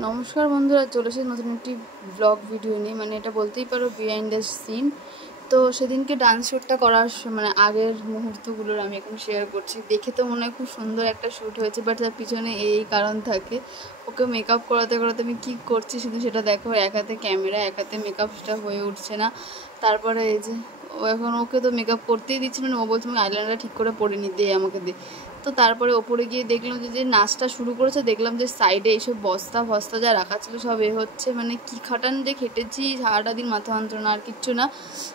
नमस्कार बंधुरा चले एसेছি নতুন একটি ব্লগ ভিডিও নিয়ে মানে এটা বলতেই পারো বিহাইন্ড দ্য সিন। তো সেদিনকে ডান্স শ্যুটটা করার মানে আগের মুহূর্তগুলোর আমি এখন শেয়ার করছি। দেখে তো মনে হয় খুব সুন্দর একটা শ্যুট হয়েছে, বাট তার পিছনে এই কারণ থাকে। ওকে মেকআপ করাতে করাতে আমি কী করছি শুধু সেটা দেখো। এক হাতে ক্যামেরা, এক হাতে মেকআপটা হয়ে উঠছে না। তারপরে এই যে ও এখন ওকে তো মেকআপ করতেই দিচ্ছিল না, ও বলছে আমি আইলাইনারটা ঠিক করে পরে দে আমাকে দে। তো তারপরে ওপরে গিয়ে দেখলাম যে নাচটা শুরু করেছে, দেখলাম যে সাইডে এইসব বস্তা ফস্তা যা রাখা ছিল সব হচ্ছে, মানে কী খাটান যে খেটেছি সারাটা দিন, মাথা যন্ত্রণা আর কিচ্ছু না।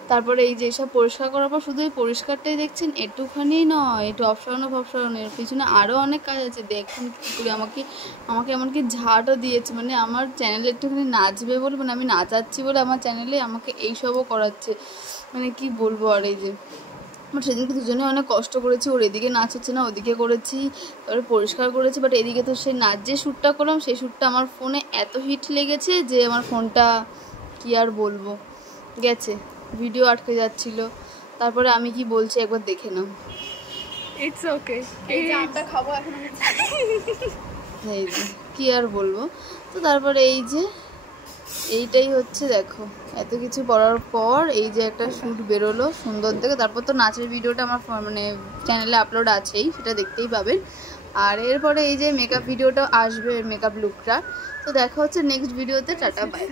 তারপরে এই যে এসব পরিষ্কার করার পর শুধু এই পরিষ্কারটাই দেখছেন, একটুখানি নয়, একটু অপসারণের পিছনে আরও অনেক কাজ আছে। দেখুন কী করে আমাকে এমনকি ঝাড়ও দিয়েছে, মানে আমার চ্যানেলে একটুখানি নাচবে বলে, মানে আমি নাচাচ্ছি বলে আমার চ্যানেলে আমাকে এইসবও করাচ্ছে, মানে কি বলবো। আর এই যে বাট সেদিনকে দুজনে অনেক কষ্ট করেছি, ওর এদিকে নাচ হচ্ছে না ওদিকে করেছি, তারপরে পরিষ্কার করেছি। বাট এদিকে তো সেই নাচ যে শ্যুটটা করলাম সেই শ্যুটটা আমার ফোনে এত হিট লেগেছে যে আমার ফোনটা কি আর বলবো, গেছে, ভিডিও আটকে যাচ্ছিল। তারপরে আমি কি বলছি একবার দেখে নাও। ইটস ওকে, এই যে আমটা খাবো এখন আমি, এই যে কি আর বলবো। তো তারপরে এই যে এইটাই হচ্ছে, দেখো এত কিছু করার পর এই যে একটা শ্যুট বেরোলো সুন্দর দেখে। তারপর তো নাচের ভিডিওটা আমার মানে চ্যানেলে আপলোড আছেই, সেটা দেখতেই পাবেন। আর এরপরে এই যে মেকআপ ভিডিওটা আসবে, মেকআপ লুকটা। তো দেখা হচ্ছে নেক্সট ভিডিওতে, টাটা বাই।